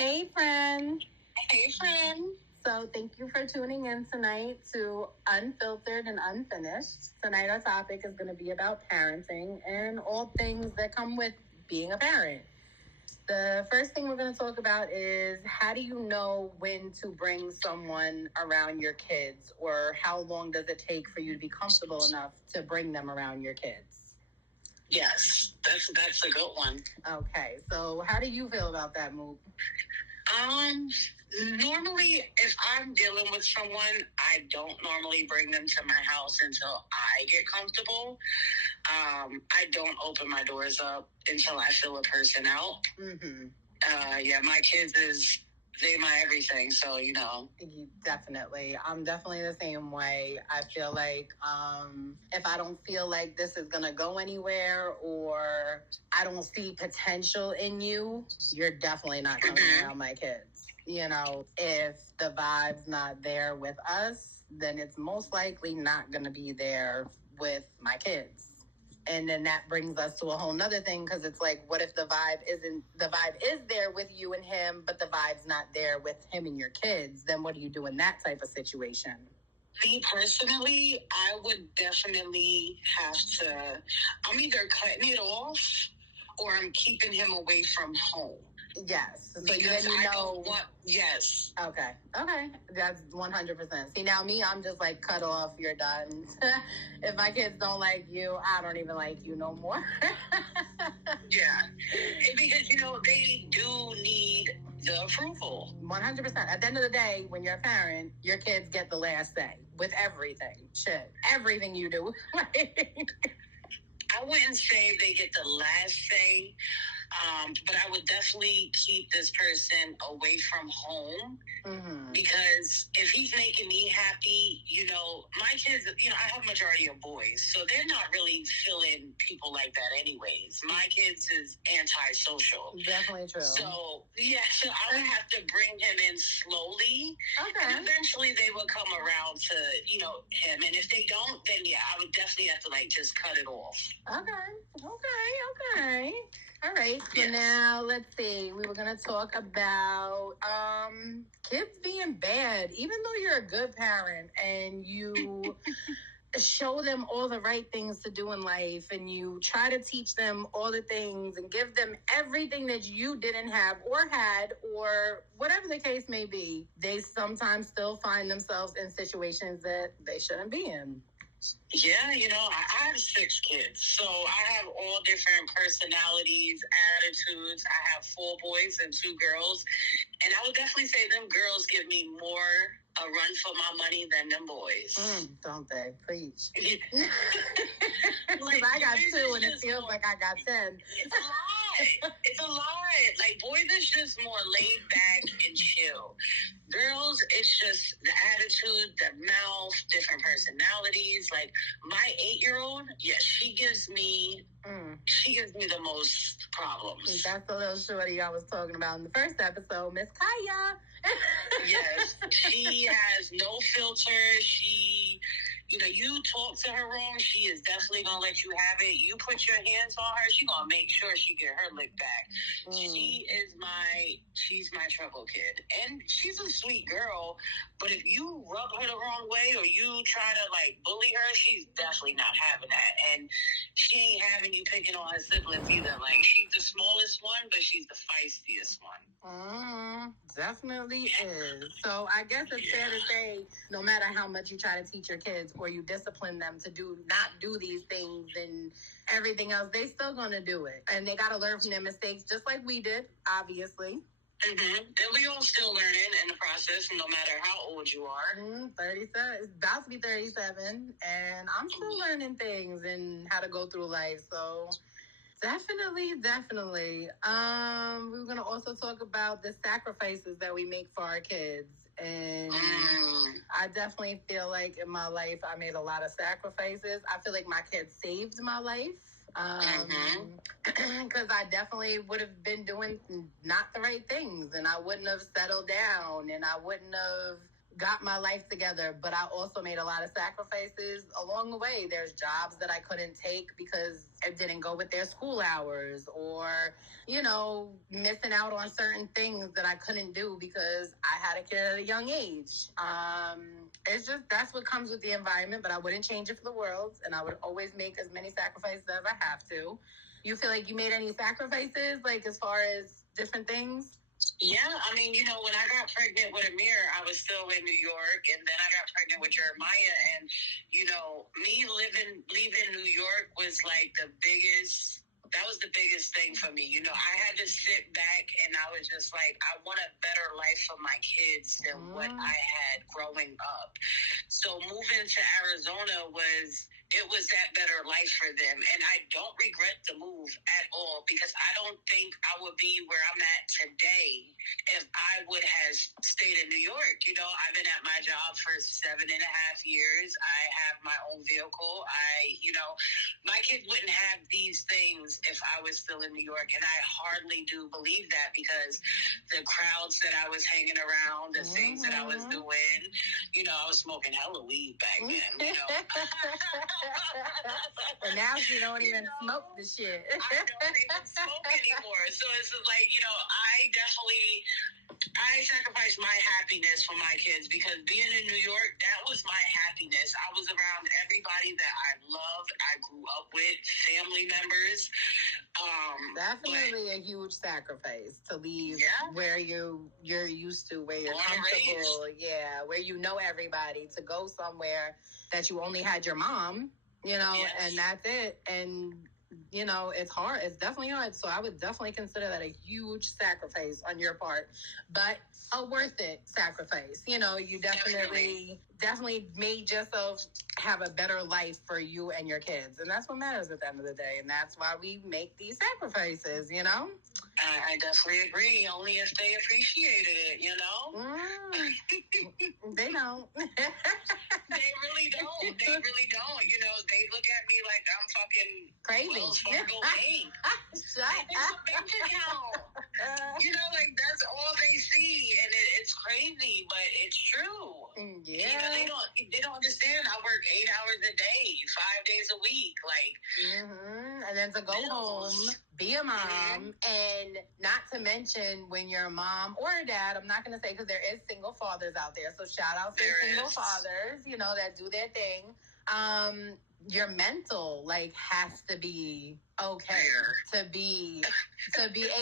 Hey, friend. Hey, friend. So thank you for tuning in tonight to Unfiltered and Unfinished. Tonight our topic is going to be about parenting and all things that come with being a parent. The first thing we're going to talk about is how do you know when to bring someone around your kids, or how long does it take for you to be comfortable enough to bring them around your kids? Yes, that's a good one. Okay, so how do you feel about that move? Normally, if I'm dealing with someone, I don't normally bring them to my house until I get comfortable. I don't open my doors up until I fill a person out. Mm-hmm. My kids they my everything, so Definitely. I'm definitely the same way. I feel like if I don't feel like this is going to go anywhere, or I don't see potential in you, you're definitely not coming around my kids. If the vibe's not there with us, then it's most likely not going to be there with my kids. And then that brings us to a whole nother thing, because it's like, what if the vibe is there with you and him, but the vibe's not there with him and your kids? Then what do you do in that type of situation? Me personally, I would definitely have to, I'm either cutting it off or I'm keeping him away from home. Yes. So because I don't want, yes. Okay. That's 100%. See, now me, I'm just like, cut off, you're done. If my kids don't like you, I don't even like you no more. Yeah. Because, they do need the approval. 100%. At the end of the day, when you're a parent, your kids get the last say with everything. Shit. Everything you do. I wouldn't say they get the last say, but I would definitely keep this person away from home. Mm-hmm. Because if he's making me happy, my kids, I have a majority of boys, so they're not really feeling people like that anyways. My kids is antisocial. Definitely true. So I would have to bring him in slowly. Okay. And eventually they will come around to, him. And if they don't, then I would definitely have to just cut it off. Okay. All right, so now let's see. We were going to talk about kids being bad. Even though you're a good parent and you show them all the right things to do in life, and you try to teach them all the things and give them everything that you didn't have or had, or whatever the case may be, they sometimes still find themselves in situations that they shouldn't be in. Yeah, I have 6 kids, so I have all different personalities, attitudes. I have 4 boys and 2 girls, and I would definitely say them girls give me more a run for my money than them boys. Don't they? Preach. I got 2, and it feels like I got 10. It's a lot. Boys is just more laid back and chill. Girls, it's just the attitude, the mouth, different personalities. My 8-year-old, she gives me the most problems. That's the little shorty I was talking about in the first episode, Miss Kaya. Yes, she has no filter. She, you talk to her wrong, she is definitely gonna let you have it. You put your hands on her, she gonna make sure she get her lick back. She's my trouble kid, and she's a sweet girl. But if you rub her the wrong way, or you try to bully her, she's definitely not having that. And she ain't having you picking on her siblings either. She's the smallest one, but she's the feistiest one. Definitely is. So I guess it's fair to say, no matter how much you try to teach your kids, or you discipline them to not do these things and everything else, they still gonna do it, and they gotta learn from their mistakes, just like we did, obviously. Mm-hmm. And we all still learning in the process, no matter how old you are. 37. It's about to be 37, and I'm still learning things and how to go through life. So definitely. We're gonna also talk about the sacrifices that we make for our kids. And I definitely feel like in my life I made a lot of sacrifices. I feel like my kids saved my life. Because I definitely would have been doing not the right things, and I wouldn't have settled down, and I wouldn't have got my life together, but I also made a lot of sacrifices along the way. There's jobs that I couldn't take because it didn't go with their school hours, or, missing out on certain things that I couldn't do because I had a kid at a young age. It's just, that's what comes with the environment, but I wouldn't change it for the world. And I would always make as many sacrifices as I have to. You feel like you made any sacrifices, like as far as different things? Yeah, I mean, when I got pregnant with Amir, I was still in New York, and then I got pregnant with Jeremiah, and me leaving New York was like that was the biggest thing for me. I had to sit back and I was just like, I want a better life for my kids than what I had growing up. So moving to Arizona was that better life for them. And I don't regret the move at all, because I don't think I would be where I'm at today if I would have stayed in New York. I've been at my job for 7.5 years. I have my own vehicle. My kids wouldn't have these things if I was still in New York. And I hardly do believe that, because the crowds that I was hanging around, the things that I was doing, I was smoking hella weed back then, And now she don't even smoke the shit. I don't even smoke anymore. So it's like, I sacrificed my happiness for my kids, because being in New York, that was my happiness. I was around everybody that I loved, I grew up with, family members. Definitely a huge sacrifice to leave where you're used to, where you're comfortable, where you know everybody, to go somewhere that you only had your mom, and that's it. And it's hard. It's definitely hard. So I would definitely consider that a huge sacrifice on your part, but a worth it sacrifice. You definitely made yourself have a better life for you and your kids. And that's what matters at the end of the day. And that's why we make these sacrifices, I definitely agree. Only if they appreciated it, They don't. They really don't. They really don't. They look at me like I'm fucking crazy. Wells Fargo Bank. Shut up. Bank account. Like that's all they see, and it's crazy, but it's true. Yeah. They don't understand. I work 8 hours a day, 5 days a week, like. And then to go home, be a mom, and not to mention when you're a mom or a dad, I'm not going to say, because there is single fathers out there, so shout out to single fathers, that do their thing. Your mental has to be okay to be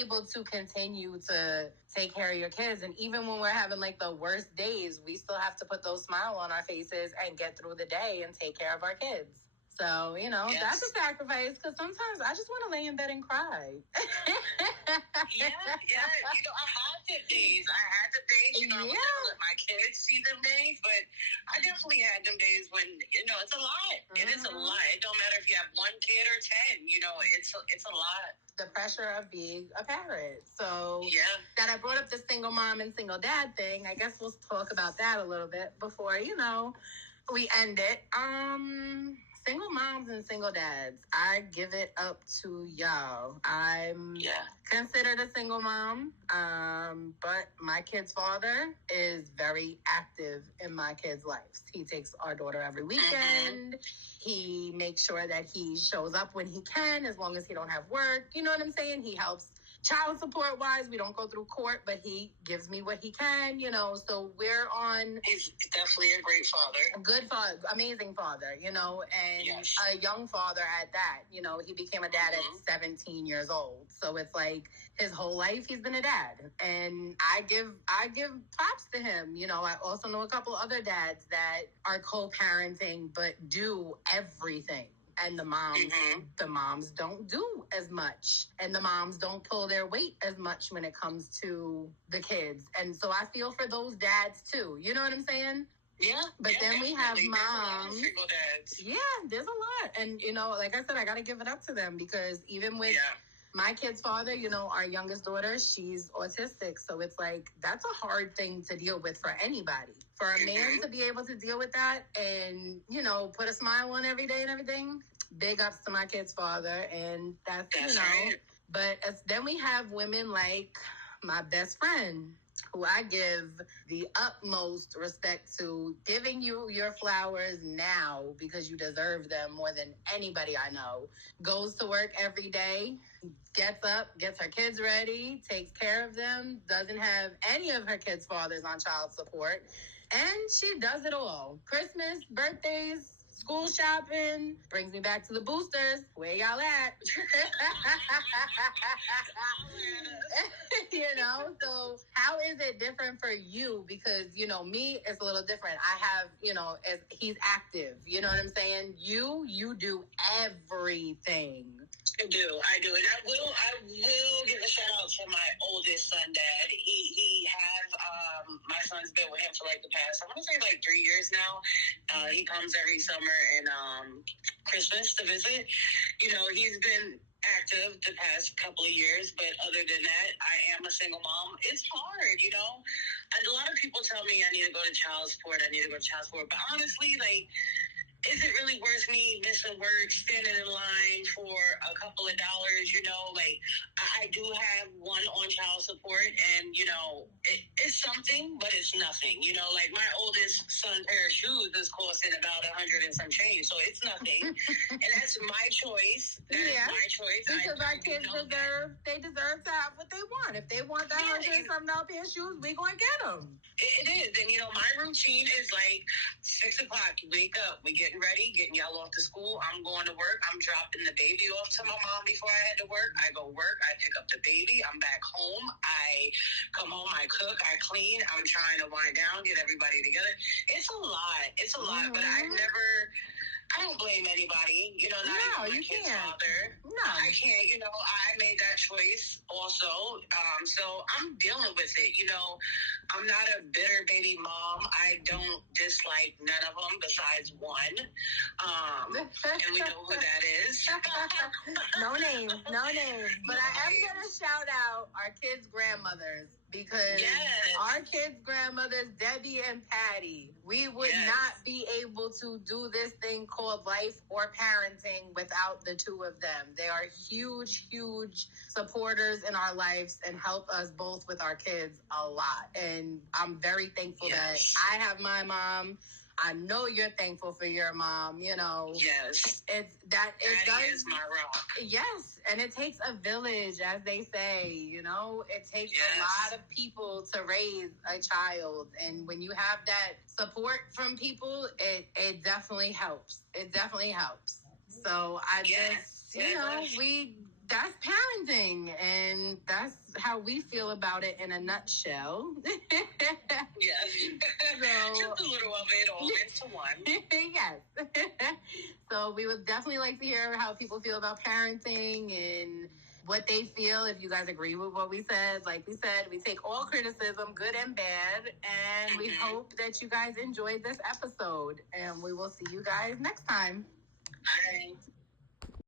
able to continue to take care of your kids. And even when we're having the worst days, we still have to put those smiles on our faces and get through the day and take care of our kids. So, that's a sacrifice, because sometimes I just want to lay in bed and cry. Yeah. I had the days. I was never let my kids see them days, but I definitely had them days when, it's a lot. It is a lot. It don't matter if you have 1 kid or 10, it's a lot. The pressure of being a parent. So that I brought up the single mom and single dad thing. I guess we'll talk about that a little bit before, we end it. Single moms and single dads, I give it up to y'all. I'm considered a single mom, but my kid's father is very active in my kids' lives. He takes our daughter every weekend. He makes sure that he shows up when he can, as long as he don't have work. You know what I'm saying? He helps child support wise. We don't go through court, but he gives me what he can, so we're on. He's definitely a great father. Good father, amazing father, and a young father at that. He became a dad at 17 years old. So it's like his whole life he's been a dad. And I give props to him. I also know a couple other dads that are co-parenting but do everything. And the moms don't do as much, and the moms don't pull their weight as much when it comes to the kids. And so I feel for those dads too. You know what I'm saying? Yeah. But then we have moms. Single dads. Yeah, there's a lot. And, like I said, I got to give it up to them, because even with my kid's father, our youngest daughter, she's autistic. So it's like, that's a hard thing to deal with for anybody. For a man to be able to deal with that and, put a smile on every day and everything, big ups to my kid's father. And that's right. But then we have women like my best friend, who I give the utmost respect to, giving you your flowers now because you deserve them more than anybody I know, goes to work every day, gets up, gets her kids ready, takes care of them, doesn't have any of her kids' fathers on child support, and she does it all. Christmas, birthdays, school shopping, brings me back to the boosters. Where y'all at? So how is it different for you? Because, me, it's a little different. I have, as he's active, you know what I'm saying? You do everything. I do, and I will give a shout out to my oldest son, Dad. He has my son's been with him for like the past, I want to say like 3 years now. He comes every summer and Christmas to visit. He's been active the past couple of years, but other than that, I am a single mom. It's hard, And a lot of people tell me I need to go to child support, but honestly, like, is it really worth me missing work, standing in line for a couple of dollars? Like, I do have one on child support, and it's something, but it's nothing. Like my oldest son pair of shoes is costing about $100 and some change, so it's nothing, and that's my choice. That is my choice. Because our kids deserve to have what they want. If they want that $100 and some pair of shoes, we gonna get them. It is, and my routine is like 6 o'clock. You wake up, we getting ready, getting y'all off to school. I'm going to work. I'm dropping the baby off to my mom before I head to work. I go work. I pick up the baby. I'm back home. I come home. I cook. I clean. I'm trying to wind down, get everybody together. It's a lot, but I don't blame anybody, not even my kid's father. No. I can't, I made that choice also. So I'm dealing with it, I'm not a bitter baby mom. I don't dislike none of them besides one. And we know who that is. No names. But I am going to shout out our kids' grandmothers, because our kids' grandmothers, Debbie and Patty, we would not be able to do this thing called life or parenting without the two of them. They are huge, huge supporters in our lives and help us both with our kids a lot. And I'm very thankful that I have my mom. I know you're thankful for your mom, Yes. It is my rock. Yes, and it takes a village, as they say, It takes a lot of people to raise a child. And when you have that support from people, it definitely helps. It definitely helps. So that's parenting, and that's how we feel about it in a nutshell. Yes. Just a little of it all into one. Yes. So we would definitely like to hear how people feel about parenting and what they feel, if you guys agree with what we said. Like we said, we take all criticism, good and bad, and we hope that you guys enjoyed this episode, and we will see you guys next time. Bye.